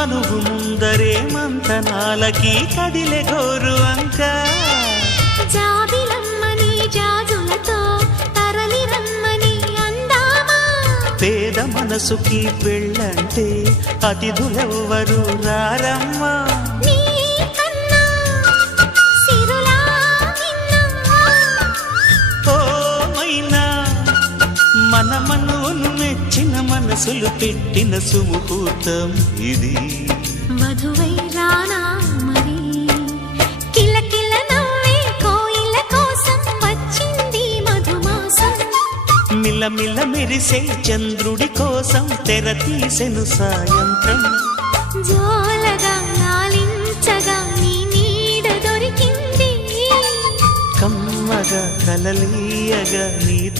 మనువు ముందరే మంతనాలకి కదిలే గోరు అంక జాబిలమ్మని జాజులతో తరలి రమ్మని అందామా పేద మనసుకి పెళ్ళంటే అతిథులెవ్వరు రారమ్మా మన మనవును మెచ్చిన మనసులు పెట్టిన సుముహూర్తం ఇది మధువై రానా మరి కిలకిల నవ్వే కోయిల కోసం వచ్చింది మధుమాసం మిలమిల మెరిసే చంద్రుడి కోసం తెర తీసెను సాయంత్రం జోలగా లాలించగా నీ నీడ దొరికింది కమ్మగా కలలీయగా నీ